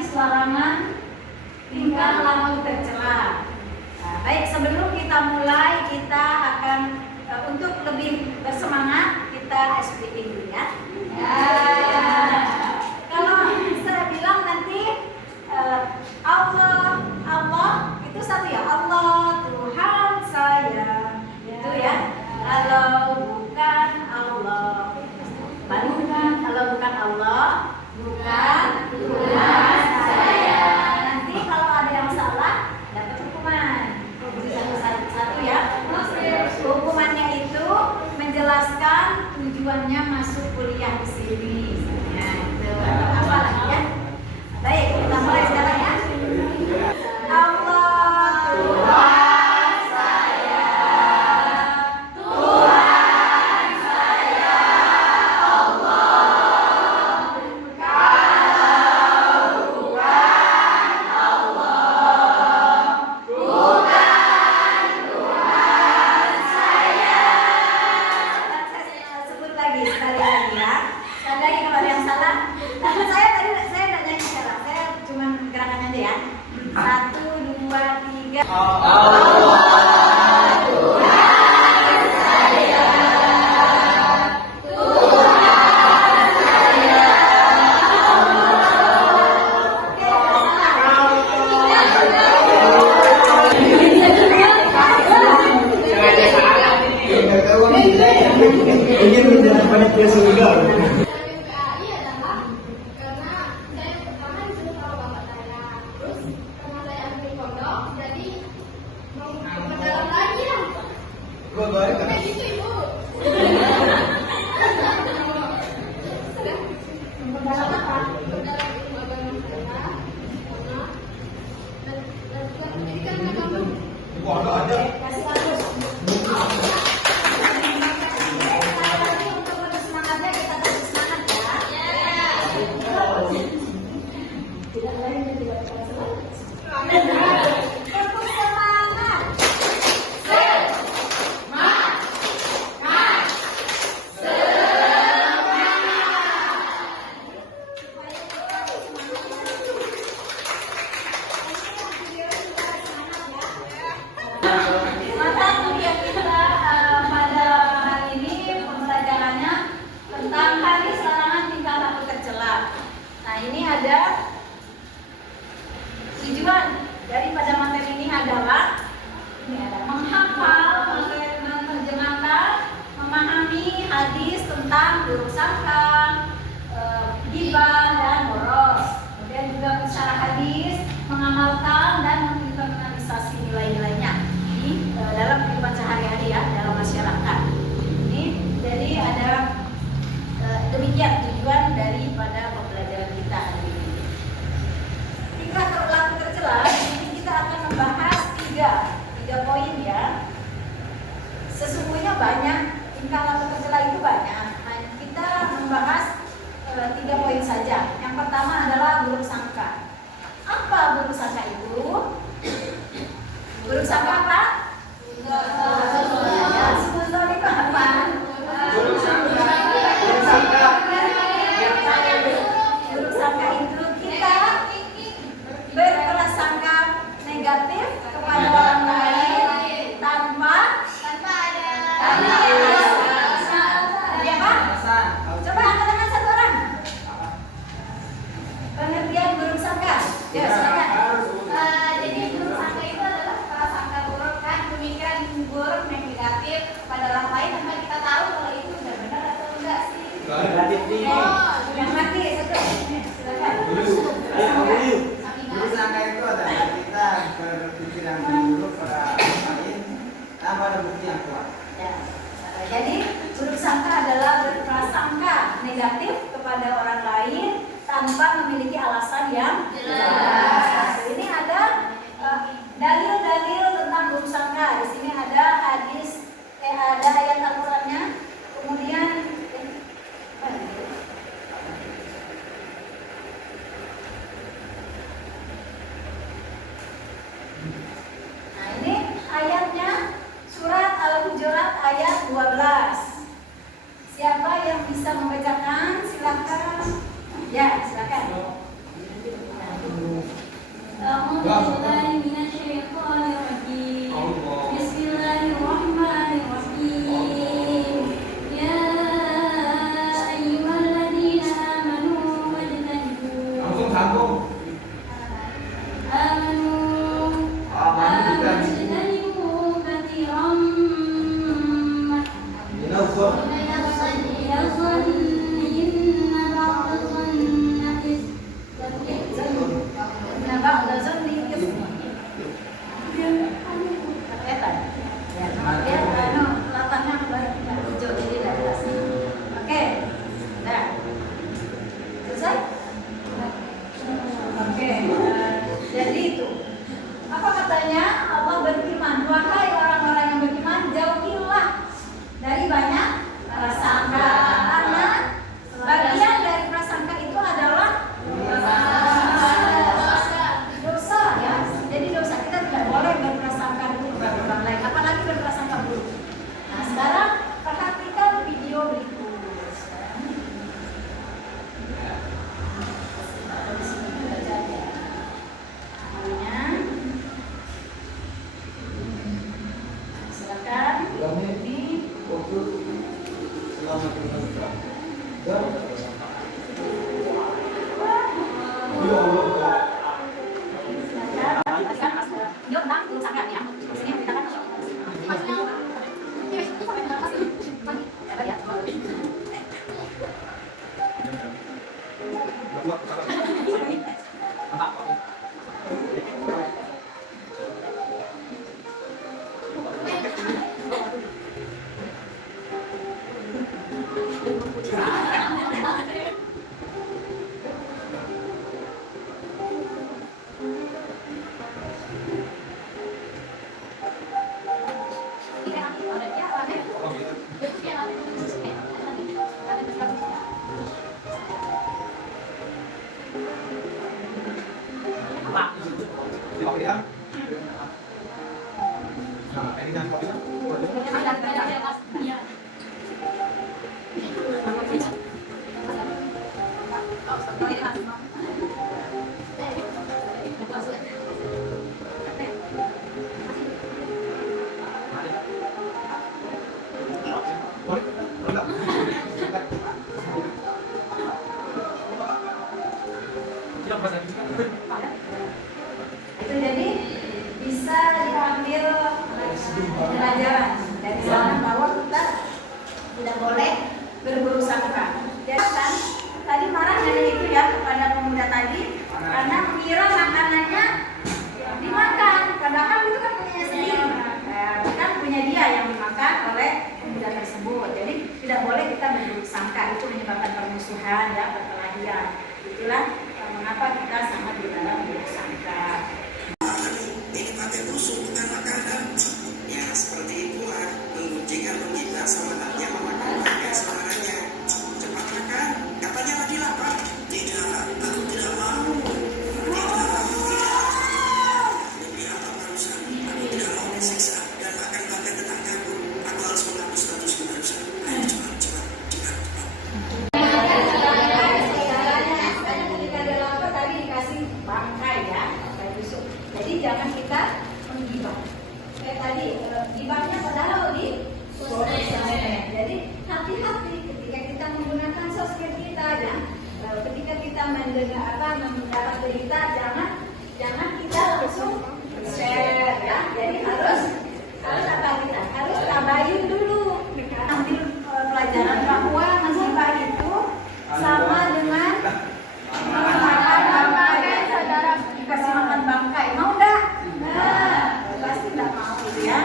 hadis larangan tingkah laku tercela. Nah, baik, sebelum kita mulai, kita akan untuk lebih bersemangat kita explaining dulu ya. Kalau saya bilang nanti Allah itu satu ya, Allah Tuhan saya itu ya. Kalau bukan Allah, kalau bukan Allah, bukan Tuhan saya. Nanti kalau ada yang salah dapat hukuman. Satu ya. Hukumannya itu menjelaskan tujuannya masuk kuliah di sini. Ya, itu apa lagi ya? Baik, kita mulai sekarang ya. Allah Tuhan saya, Tuhan saya Allah. Kalau bukan Allah, bukan Tuhan saya. Saya sebut lagi sekali lagi ya. Sekali lagi kalau ada yang salah. Tapi saya tidak nyanyi sekarang. Saya cuma gerakannya aja ya. 1, 2, 3. Allah Tuhan saya, Tuhan saya ingin menjadi ke surga. tujuan daripada materi ini adalah menghafal, menerjemahkan, memahami hadis tentang buruk sangka, ghibah dan boros. Kemudian juga secara hadis mengamalkan dan menginternalisasi nilai-nilainya di dalam kehidupan sehari-hari ya, dalam masyarakat. Ini jadi ada demikian tujuan daripada pembelajaran kita hari ini. Tingkah laku tercela, ini kita akan membahas tiga poin ya. Sesungguhnya banyak, tingkah laku tercela itu banyak. Nah, kita membahas 3 poin saja. Yang pertama adalah buruk sangka. Apa buruk sangka itu? Buruk sangka apa? Ya, sebutkan itu apa? Buruk sangka. Buruk sangka itu kita berprasangka negatif kepada orang lain tanpa ada alasan. Coba angkat tangan satu orang. Pengertian buruk sangka. Ya, silakan. Jadi buruk sangka itu adalah prasangka buruk, kan, pemikiran buruk negatif kepada orang lain tanpa kita tahu kalau itu udah benar atau enggak sih. Negatif nih. Yang mati satu. Silakan. Buruk sangka itu adalah kita berpikiran buruk pada orang lain tanpa ada bukti yang kuat. Ya. Jadi buruk sangka adalah berprasangka negatif kepada orang lain tanpa memiliki alasan yang jelas. Ini ada dalil-dalil tentang buruk sangka. Di sini ada hadis, ada ayat Al-Qur'annya. Kemudian nah ini ayatnya surat Al-Hujurat ayat 12. Siapa yang bisa membacakan? Silakan. Ya, silakan. Itu jadi bisa diambil pelajaran dari sana bahwa kita tidak boleh berburuk sangka. Jadi kan tadi marah dari itu ya kepada pemuda tadi karena mengira makanannya dimakan, padahal itu kan punya sendiri, kan punya dia yang dimakan oleh pemuda tersebut. Jadi tidak boleh kita berburuk sangka, itu menyebabkan permusuhan ya, perkelahian. Itulah mengapa kita sangat dilarang berburuk sangka. Ini pakai busuk bukan makanan. Ya seperti itulah mengucingkan menggibah sama anaknya memakan pakai saudaranya. Cepat makan, katanya lagi lapar. Tidak, aku tidak mau. Demi apa barusan? Aku tidak mau disiksa dan akan bahkan tetanggaku. Aku harus menghapus statusku barusan. Ayo cepat, cepat, cepat, cepat. Tadi dikasih bangkai ya, bangkai busuk. Jadi jangan kita menggibah. Kayak tadi gibahnya padahal di sosmed. Jadi hati-hati ketika kita menggunakan sosmed kita ya. Ketika kita mendapat berita, jangan kita langsung share ya. Jadi harus apa kita? Harus tabayun dulu. Ambil pelajaran bahwa menggibah itu sama dengan makan bangkai, saudara dikasih makan bangkai, mau enggak? Nah, pasti enggak mau gitu ya.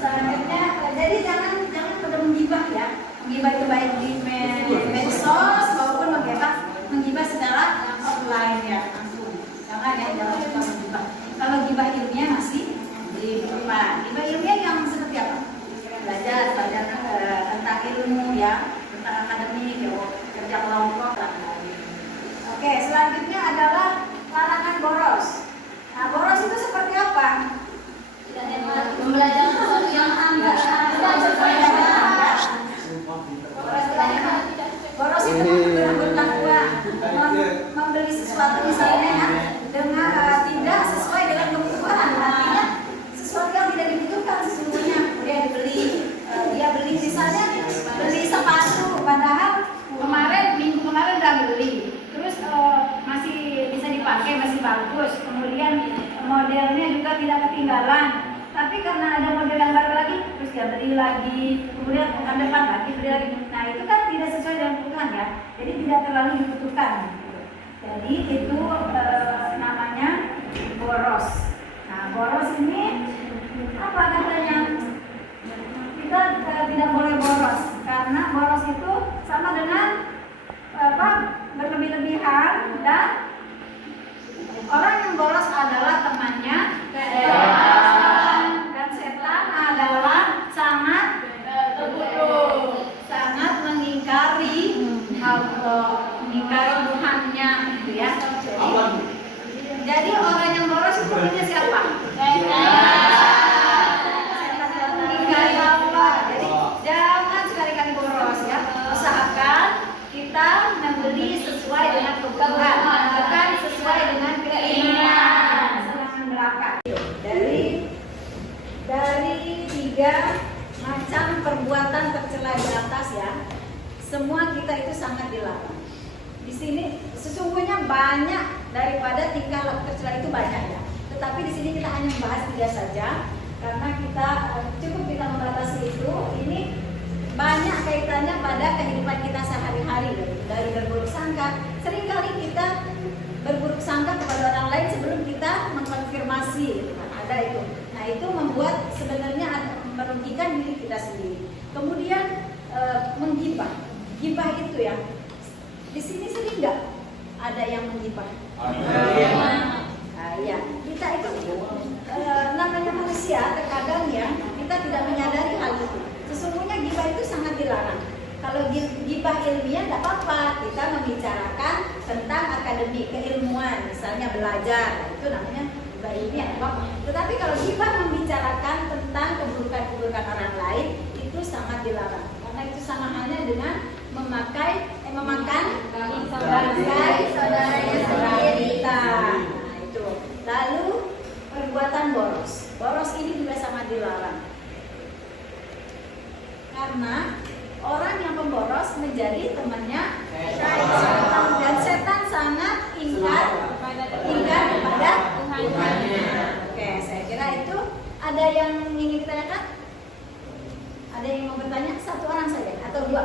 Selanjutnya, jadi jangan pada menggibah ya. Menggibah itu baik di medsos maupun menggibah secara offline ya, langsung. Jangan ya, jangan suka menggibah. Kalau gibah ilmiah masih diperlukan. Gibah ilmiah yang seperti apa? Belajar tentang ilmu ya, tentang akademik, ya, kerja kelompok dan lain-lain. Oke, selanjutnya adalah larangan boros. Nah, boros itu seperti apa? Membelajar sesuatu yang anda Boros itu berebutkan uang, membeli sesuatu misalnya ya, dengan tidak sesuai dengan kebutuhan, artinya sesuatu yang tidak dibutuhkan sesungguhnya dia beli misalnya beli sepatu, padahal minggu kemarin udah beli, terus masih bisa dipakai, masih bagus, kemudian modelnya juga tidak ketinggalan, tapi karena ada model yang baru lagi, terus dia beli lagi, kemudian pekan depan lagi beli lagi. Nah itu kan tidak sesuai dengan kebutuhan ya, jadi tidak terlalu dibutuhkan. Jadi itu namanya boros. Nah boros ini apa katanya? Kita tidak boleh boros karena boros itu sama dengan berlebih-lebihan, dan orang yang boros adalah temannya setan, dan setan adalah sangat mengingkari Allah, mengingkari Tuhannya gitu ya. Jadi orang yang boros itu punya siapa? Mengingkari Allah. Jadi jangan sekali-kali boros ya. Usahakan kita membeli sesuai dengan kebutuhan, bukan sesuai dengan keinginan, serangan belaka. Dari 3 macam perbuatan tercela di atas ya, semua kita itu sangat dilarang. Di sini sesungguhnya banyak daripada tingkah laku tercela itu banyak ya. Tetapi di sini kita hanya membahas 3 saja karena kita cukup kita membatasi itu. Ini banyak kaitannya pada kehidupan kita sehari-hari, dari berburuk sangka. Seringkali kita berburuk sangka kepada orang lain gitu kan. Ada itu. Nah, itu membuat sebenarnya merugikan diri kita sendiri. Kemudian menggibah. Gibah itu ya. Di sini sering nggak ada yang menggibah? Nah, ya, kita itu namanya manusia terkadang ya kita tidak menyadari hal itu. Sesungguhnya gibah itu sangat dilarang. Kalau gibah ilmiah tidak apa-apa, kita membicarakan tentang akademik keilmuan, misalnya belajar, itu namanya gibah ilmiah, tidak apa-apa. Tetapi kalau gibah membicarakan tentang keburukan-keburukan orang lain, itu sangat dilarang. Karena itu sama halnya dengan memakan bangkai saudaranya sendiri. Nah, itu. Lalu perbuatan boros. Boros ini juga sangat dilarang. Karena orang yang pemboros menjadi temannya setan, dan setan sangat ingkar kepada Tuhannya. Oke, saya kira itu. Ada yang ingin ditanyakan? Ada yang mau bertanya? Satu orang saja atau dua?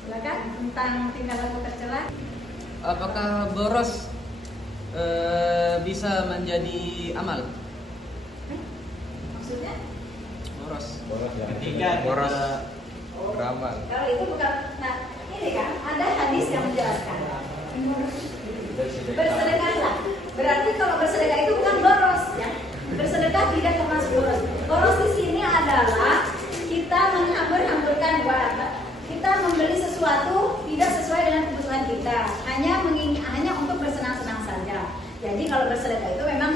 Silakan tentang tingkah laku tercela. Apakah boros bisa menjadi amal? Maksudnya? Boros. Ketika Boros. Oh, Beramal. kalau itu bukan. Nah, ini kan ada hadis yang menjelaskan. Bersedekahlah. Berarti kalau bersedekah itu bukan boros, ya. Bersedekah tidak termasuk boros. Boros di sini adalah kita menghambur-hamburkan uang. Kita membeli sesuatu tidak sesuai dengan kebutuhan kita, hanya untuk bersenang-senang saja. Jadi kalau bersedekah itu memang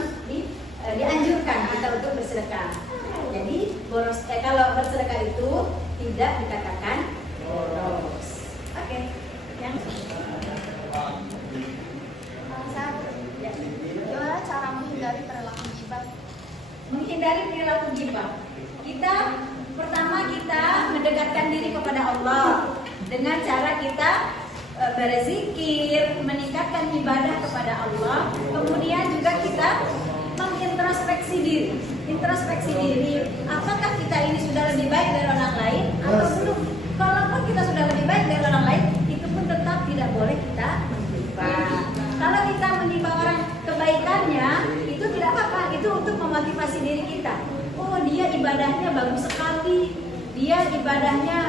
dianjurkan kita untuk bersedekah. Jadi kalau bersedekah itu tidak dikatakan boros. Oke. Yang Gimana cara menghindari perilaku gibah? menghindari perilaku gibah. Kita mendekatkan diri kepada Allah dengan cara kita berzikir, meningkatkan ibadah kepada Allah. Kemudian juga kita mengintrospeksi diri. Apakah kita ini sudah lebih baik dari orang lain atau belum? Kalaupun kita sudah lebih baik dari orang lain, itu pun tetap tidak boleh kita menggibah. Kalau kita menggibah orang kebaikannya, itu tidak apa-apa. Itu untuk memotivasi diri kita. Oh, dia ibadahnya bagus sekali. Dia ibadahnya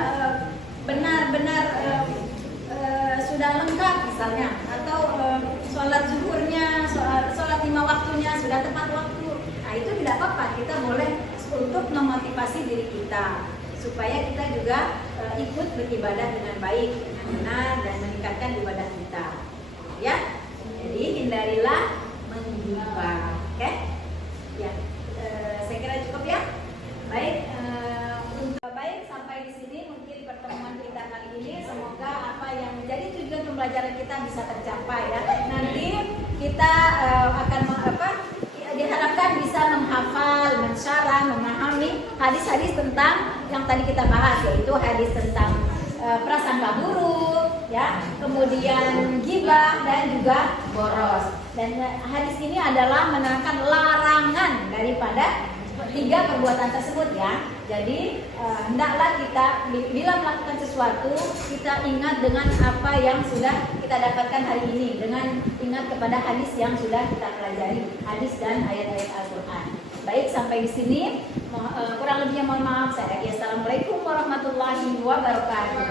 benar-benar sudah lengkap misalnya, atau sholat zuhurnya, sholat 5 waktunya sudah tepat waktu. Nah, itu tidak apa-apa. Kita boleh untuk memotivasi diri kita supaya kita juga ikut beribadah dengan baik, dengan benar, dan meningkatkan ibadah kita. Ya, jadi hindarilah menggibah. Oke? Ya, saya kira cukup ya. Baik, baik sampai di sini mungkin pertemuan kita kali ini. Semoga apa yang menjadi tujuan pembelajaran kita bisa tercapai ya. Nanti kita akan diharapkan bisa menghafal, mensyarah, memahami hadis-hadis tentang yang tadi kita bahas, yaitu hadis tentang prasangka buruk, ya, kemudian ghibah dan juga boros. Dan hadis ini adalah menerangkan larangan daripada 3 perbuatan tersebut ya. Jadi hendaklah kita bila melakukan sesuatu kita ingat dengan apa yang sudah kita dapatkan hari ini, dengan ingat kepada hadis yang sudah kita pelajari, hadis dan ayat-ayat Al-Qur'an. Baik, sampai di sini. Kurang lebihnya mohon maaf. Saya Assalamualaikum warahmatullahi wabarakatuh.